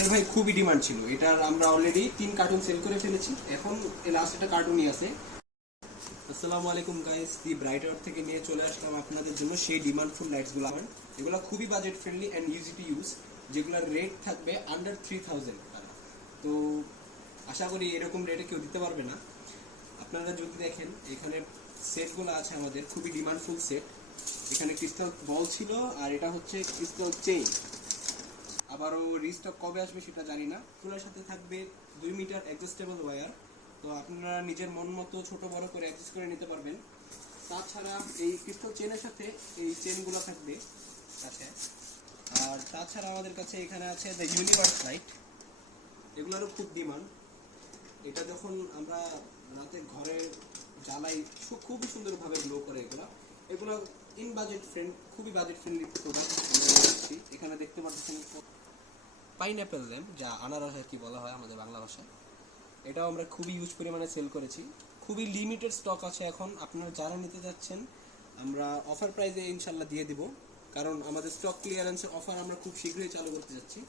এটার ভাই খুবই ডিমান্ড ছিল। এটার আমরা অলরেডি তিন কার্টুন সেল করে ফেলেছি। এখন লাস্ট একটা কার্টুনই আছে। আসসালামু আলাইকুম গাইস দি ব্রাইট ব্রাইটার থেকে নিয়ে চলে আসলাম আপনাদের জন্য সেই ডিমান্ডফুল লাইটসগুলো আমার। এগুলো খুবই budget friendly and easy to use যেগুলোর রেট থাকবে আন্ডার থ্রি থাউজেন্ড তো আশা করি এরকম রেটে কেউ দিতে পারবে না। আপনারা যদি দেখেন, এখানে সেটগুলো আছে আমাদের, খুবই ডিমান্ডফুল সেট এখানে ক্রিস্টাল বল ছিল, আর এটা হচ্ছে ক্রিস্টাল চেইন আবারও রিস্টক কবে আসবে সেটা জানি না। ফুলের সাথে থাকবে দুই মিটার অ্যাডজাস্টেবল ওয়্যার তো আপনারা নিজের মন মতো ছোটো বড় করে অ্যাডজাস্ট করে নিতে পারবেন। তাছাড়া এই ক্রিস্টাল চেনের সাথে এই চেনগুলো থাকবে। আছে আর তাছাড়া আমাদের কাছে এখানে আছে দ্য ইউনিভার্স লাইট এগুলোরও খুব ডিমান্ড এটা যখন আমরা রাতে ঘরে জ্বালাই খুবই সুন্দরভাবে গ্লো করে এগুলো। এগুলো ইন বাজেট ফ্রেন্ড খুবই বাজেট ফ্রেন্ডলি প্রোডাক্ট এখানে দেখতে পাচ্ছেন পাইনঅ্যাপেল ল্যাম্প যা আনারস আর কি বলা হয় আমাদের বাংলা ভাষায়। এটাও আমরা খুবই ইউজ পরিমাণে সেল করেছি। খুবই লিমিটেড স্টক আছে এখন। আপনারা যারা নিতে যাচ্ছেন, আমরা অফার প্রাইজে ইনশাল্লাহ দিয়ে দিব। কারণ আমাদের স্টক ক্লিয়ারেন্সের অফার আমরা খুব শীঘ্রই চালু করতে যাচ্ছি।